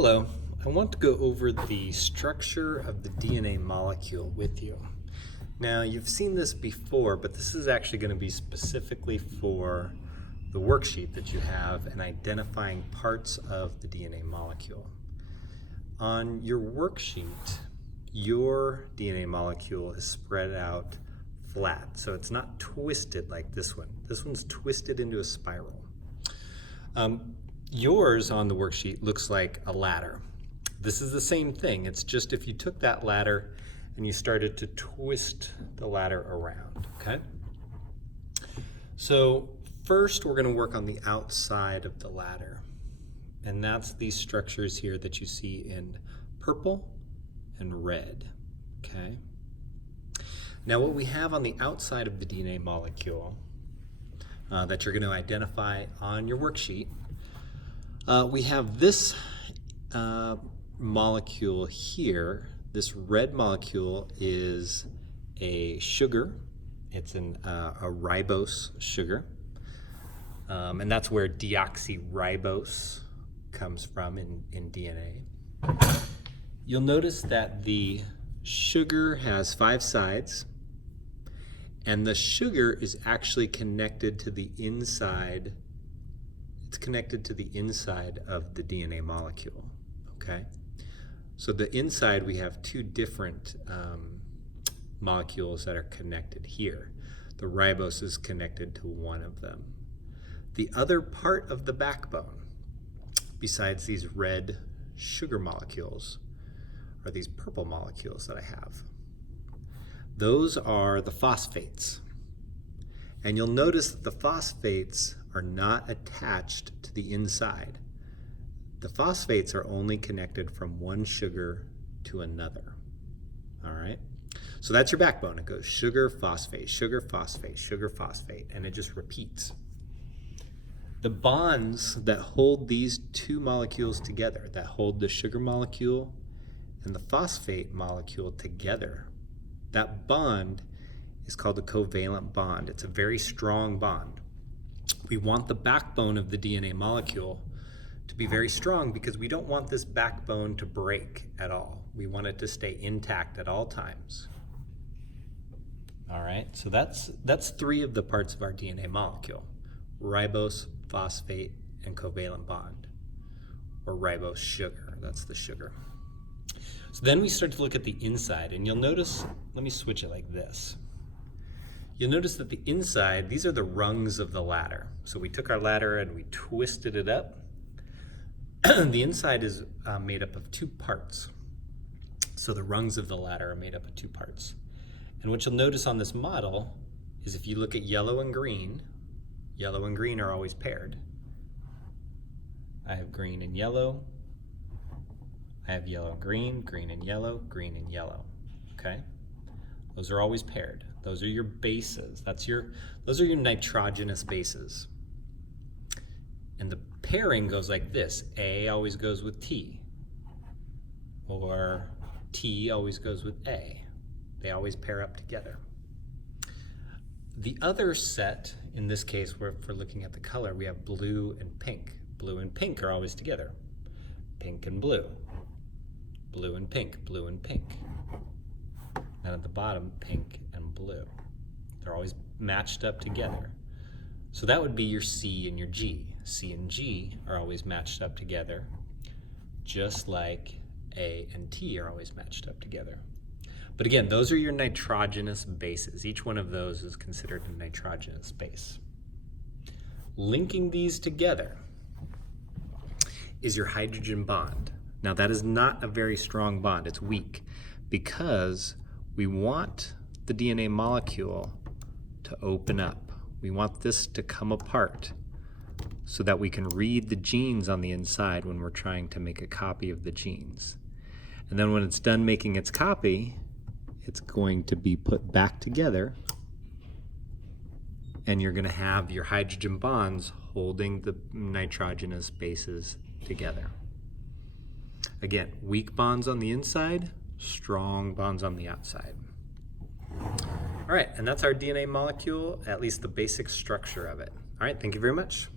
Hello, I want to go over the structure of the DNA molecule with you. Now, you've seen this before, but this is actually going to be specifically for the worksheet that you have and identifying parts of the DNA molecule. On your worksheet, your DNA molecule is spread out flat, so it's not twisted like this one. This one's twisted into a spiral. Yours on the worksheet looks like a ladder. This is the same thing. It's just if you took that ladder and you started to twist the ladder around, okay? So first we're gonna work on the outside of the ladder. And that's these structures here that you see in purple and red, okay? Now what we have on the outside of the DNA molecule that you're gonna identify on your worksheet, we have this molecule here. This red molecule is a sugar. It's a ribose sugar. And that's where deoxyribose comes from in DNA. You'll notice that the sugar has 5 sides, and the sugar is actually connected to the inside. It's connected to the inside of the DNA molecule, okay? So the inside, we have 2 different molecules that are connected here. The ribose is connected to one of them. The other part of the backbone, besides these red sugar molecules, are these purple molecules that I have. Those are the phosphates. And you'll notice that the phosphates are not attached to the inside. The phosphates are only connected from one sugar to another. All right? So that's your backbone. It goes sugar, phosphate, sugar, phosphate, sugar, phosphate, and it just repeats. The bonds that hold these 2 molecules together, that hold the sugar molecule and the phosphate molecule together, that bond is called a covalent bond. It's a very strong bond. We want the backbone of the DNA molecule to be very strong because we don't want this backbone to break at all. We want it to stay intact at all times. All right, so that's 3 of the parts of our DNA molecule: ribose, phosphate, and covalent bond, or ribose sugar. That's the sugar. So then we start to look at the inside, and you'll notice, let me switch it like this. You'll notice that the inside, these are the rungs of the ladder. So we took our ladder and we twisted it up. The inside is made up of 2 parts. So the rungs of the ladder are made up of 2 parts. And what you'll notice on this model is if you look at yellow and green are always paired. I have green and yellow. I have yellow and green and yellow, green and yellow, okay? Those are always paired. Those are your bases. Those are your nitrogenous bases. And the pairing goes like this. A always goes with T, or T always goes with A. They always pair up together. The other set, in this case, if we're looking at the color, we have blue and pink. Blue and pink are always together. Pink and blue. Blue and pink, blue and pink. And at the bottom, pink and blue. They're always matched up together. So that would be your C and your G. C and G are always matched up together, just like A and T are always matched up together. But again, those are your nitrogenous bases. Each one of those is considered a nitrogenous base. Linking these together is your hydrogen bond. Now that is not a very strong bond, it's weak, because we want the DNA molecule to open up. We want this to come apart so that we can read the genes on the inside when we're trying to make a copy of the genes. And then when it's done making its copy, it's going to be put back together, and you're gonna have your hydrogen bonds holding the nitrogenous bases together. Again, weak bonds on the inside, strong bonds on the outside. All right, and that's our DNA molecule, at least the basic structure of it. All right, thank you very much.